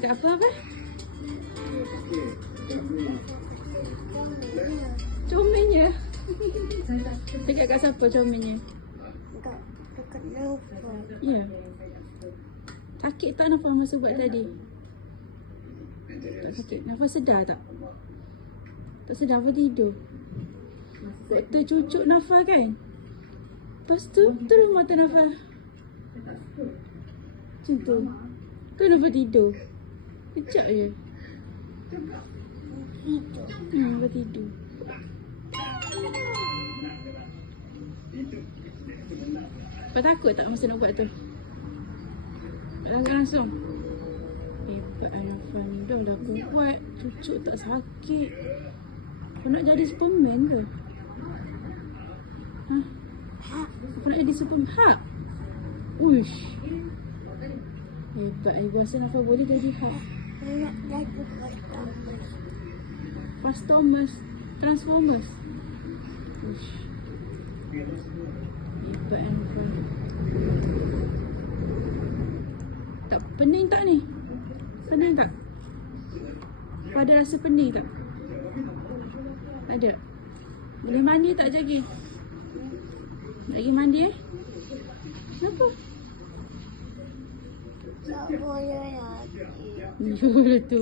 Cakap apa? Comelnya. Cakap kat siapa comelnya? Dekat Nafa. Ya. Sakit tak Nafa masa buat tadi? Tak sakit. Nafa sedar tak? Tak sedar apa tidur? Waktu cucuk Nafa kan? Lepas tu terus mata Nafa macam tu. Tu Nafa tidur. Kejap je. Nafa tidur. Kau takut tak masa nak buat tu? Agak langsung. Hebat Nafa ni. Dah aku buat. Cucuk tak sakit. Kau nak jadi Superman ke? Ha? Kau nak jadi Superman? Hulk? Uish. Hebat. Ibu rasa Nafa boleh jadi Hulk. Nak jadi Thomas. Fast Thomas. Transformers. Uish. Hebat Nafa. Tak pening tak ni? Pening tak? Kau ada rasa pening tak? Ada? Boleh mandi tak Jagi? Nak pergi mandi Kenapa? Tak boleh lagi. Ya tu.